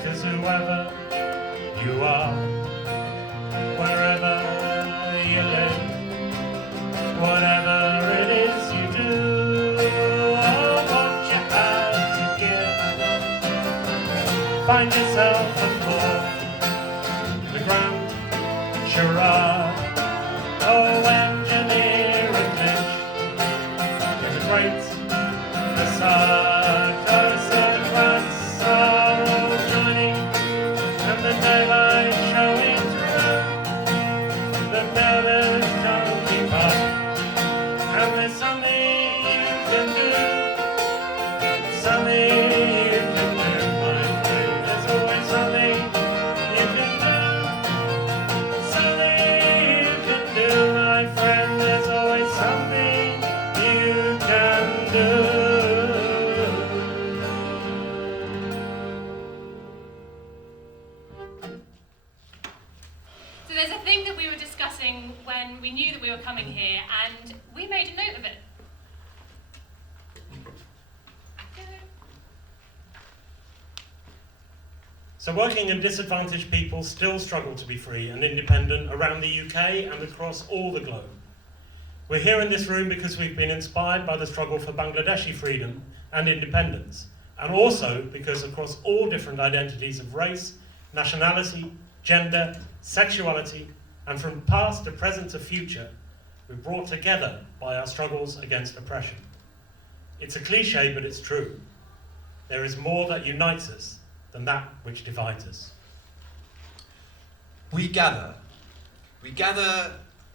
Cause whoever you are, wherever you live, whatever it is you do, or what you have to give, find yourself a form in the grand charade, oh, engineer a glitch in the great facade, 'cause the cracks are all shining, and the daylight showing through. The builders don't keep up, and there's something you can do, something you can do, my friend. There's always something you can do. there's a thing that we were discussing when we knew that we were coming here, and we made a note of it. So working and disadvantaged people still struggle to be free and independent around the UK and across all the globe. We're here in this room because we've been inspired by the struggle for Bangladeshi freedom and independence, and also because across all different identities of race, nationality, gender, sexuality, and from past to present to future, we're brought together by our struggles against oppression. It's a cliche, but it's true. There is more that unites us than that which divides us. We gather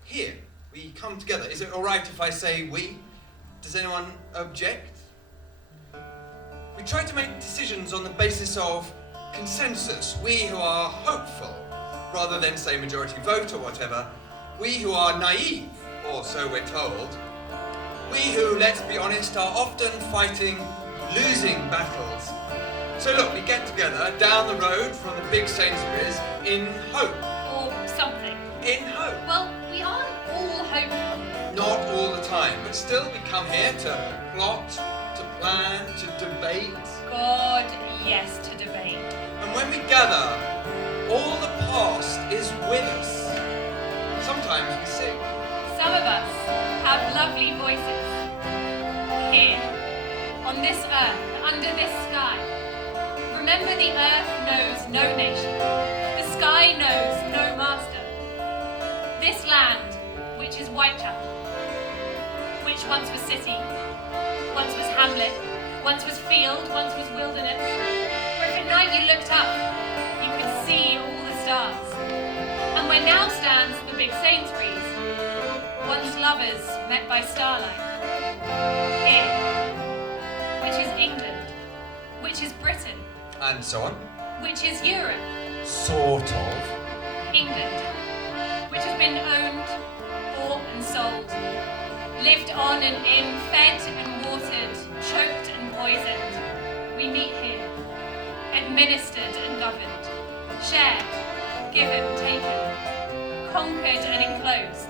here. We come together. Is it all right if I say we? Does anyone object? We try to make decisions on the basis of consensus. We who are hopeful, rather than say majority vote or whatever. We who are naive, or so we're told. We who, let's be honest, are often fighting losing battles. So look, we get together down the road from the big Sainsbury's in hope. Or something. In hope. Well, we aren't all hopeful. Not all the time, but still we come here to plot, to plan, to debate. God, yes, to debate. And when we gather, all the past is with us. Sometimes we sing. Some of us have lovely voices. Here, on this earth, under this sky. Remember, the earth knows no nation. The sky knows no master. This land, which is Whitechapel, which once was city, once was hamlet, once was field, once was wilderness, where if at night you looked up, you could see all the stars. And where now stands the big Sainsbury's, once lovers met by starlight. Here, which is England, which is Britain, And so on. which is Europe, Sort of. England, which has been owned, bought and sold, lived on and in, fed and watered, choked and poisoned. We meet here, administered and governed, shared, given, taken, conquered and enclosed,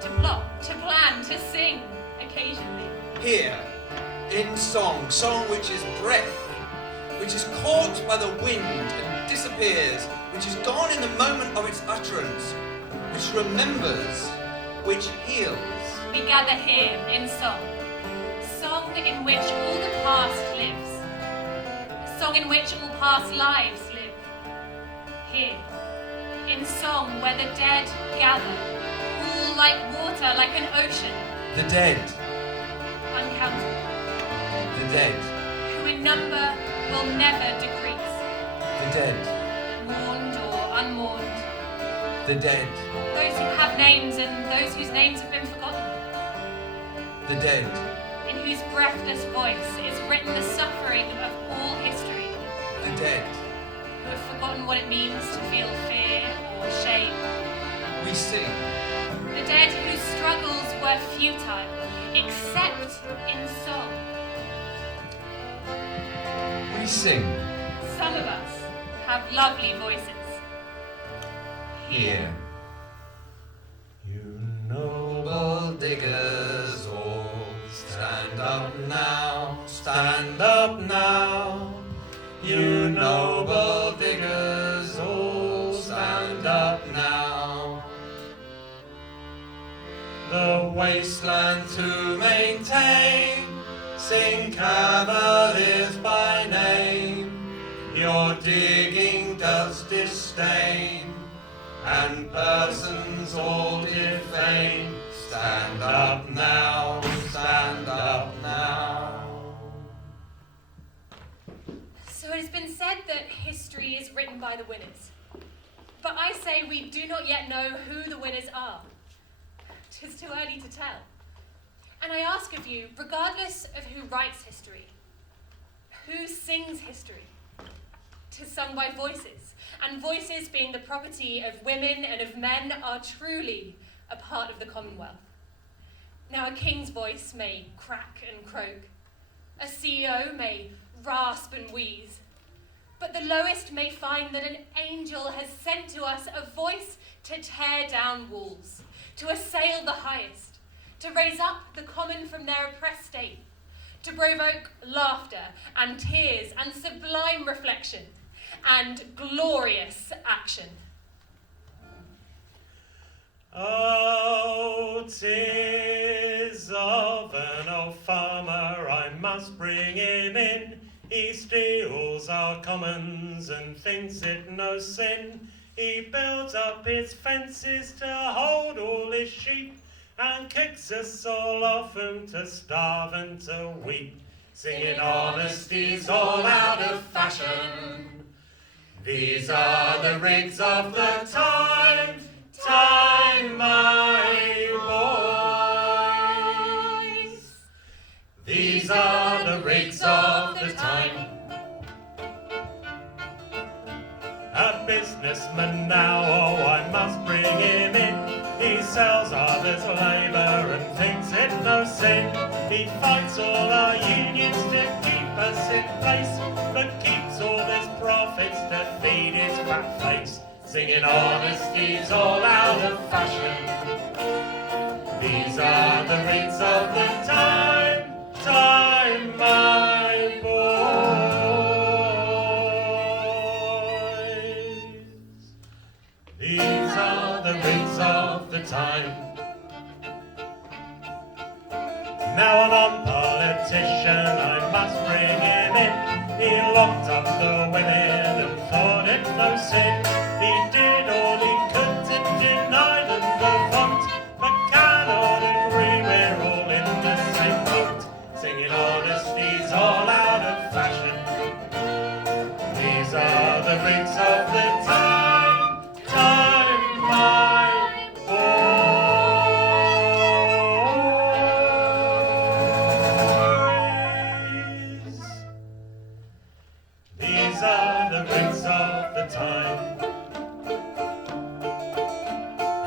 to plot, to plan, to sing occasionally. Here, in song which is breath, which is caught by the wind and disappears, which is gone in the moment of its utterance, which remembers, which heals. We gather here in song, song in which all the past lives, song in which all past lives live. Here, in song where the dead gather, all like water, like an ocean, The dead. uncountable, The dead. who in number will never decrease, The dead. mourned or unmourned, The dead. those who have names and those whose names have been forgotten, The dead. in whose breathless voice is written the suffering of all history, The dead. who have forgotten what it means to feel fear or shame, We sing. the dead whose struggles were futile, except in song. We sing. Some of us have lovely voices. Here. You noble diggers all, stand up now, stand up now. You noble diggers all, stand up now. The wasteland to maintain, sing cavaliers by name. Your digging does disdain, and persons all defame. Stand up now, stand up now. So it has been said that history is written by the winners. But I say we do not yet know who the winners are. 'Tis too early to tell. And I ask of you, regardless of who writes history, who sings history? 'Tis sung by voices, and voices being the property of women and of men are truly a part of the Commonwealth. Now a king's voice may crack and croak, a CEO may rasp and wheeze, but the lowest may find that an angel has sent to us a voice to tear down walls, to assail the highest, to raise up the common from their oppressed state, to provoke laughter and tears and sublime reflection and glorious action. Oh, 'tis of an old farmer, I must bring him in. He steals our commons and thinks it no sin. He builds up his fences to hold all his sheep, and kicks us all often to starve and to weep, singing honesty's all out of fashion. These are the rigs of the time, my boys. These are the rigs of the time. A businessman now, oh, I must bring him in. He sells others' labour and thinks it no sin. He fights all our unions to keep us in place, but keeps all his profits to feed his fat face, singing honesty's all out of fashion. These are the rigs of the time, my boys. These are the rigs of the time. Now an unpolitician, I must bring him in. He locked up the women and thought it no sin. He did all he could to deny them the vote, but cannot agree we're all in the same boat, singing honesty's all out of fashion. These are the rigs of the time, my boys. These are the rigs of the time.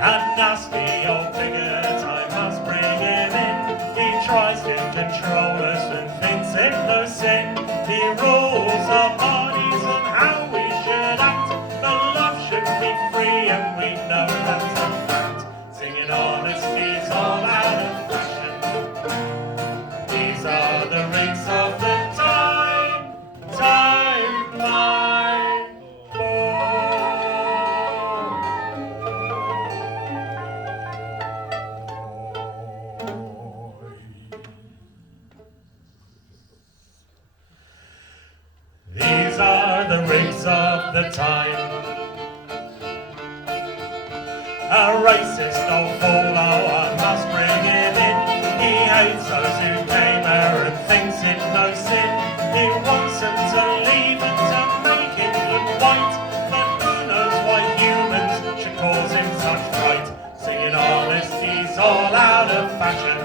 A nasty old bigot, I must bring him in. He tries to control us and thinks it no sin. He rules our parties on how we should act, but love should be free and we know that's a fact, singing honesty's all out of fashion. These are the rigs of the time, my These are the rigs of the time. A racist old fool, oh, I must bring him in. He hates those who came here and thinks it no sin. He wants them to leave and to make England white, but who knows why humans should cause him such fright, singing honesty's all out of fashion.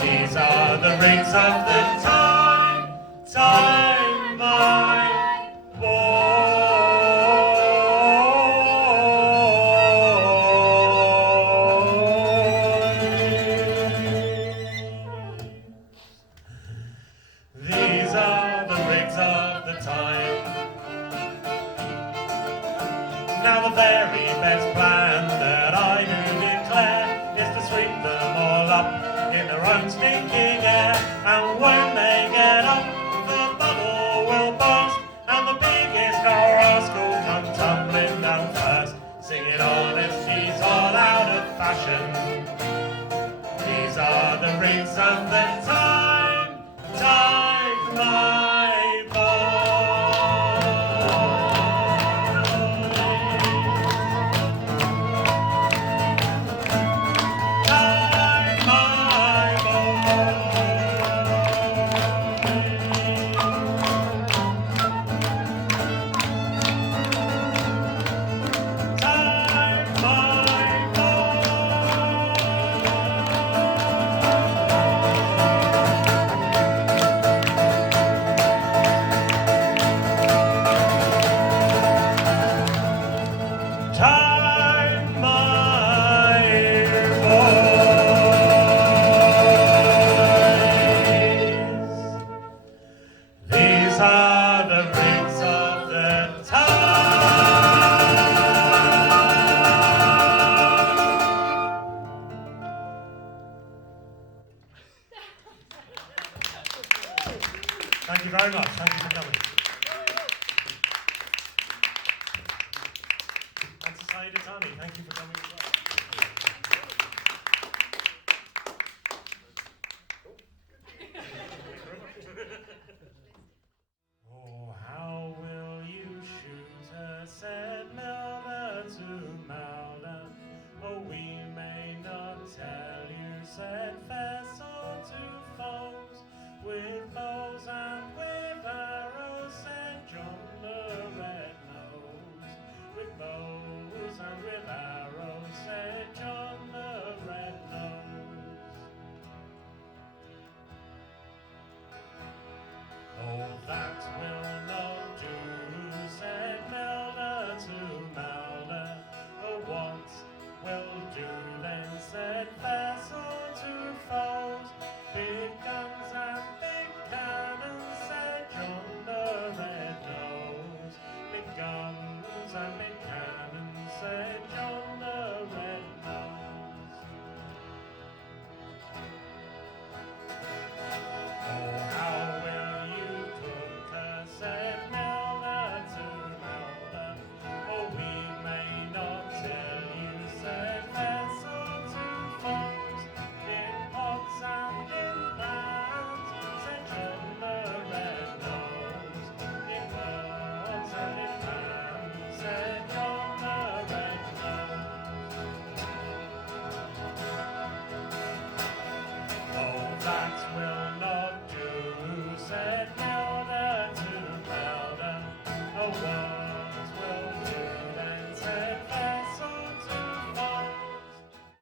These are the rigs of the time, my These are the rigs of the time. Now the very best plan that I do declare is to sweep them all up in their own stinking air, and when they get up, the bubble will burst, and the biggest rascal come tumbling down first, singing honesty's all out of fashion. These are the rigs of the time, my very much. Thank you for coming. And to Saeed Atani, thank you for coming as well. Oh, how will you shoot her, said Melda to Malda. Oh, we may not tell you, said Faisal to foes. With bows and with arrows, said John the Red Nose. With bows and with arrows.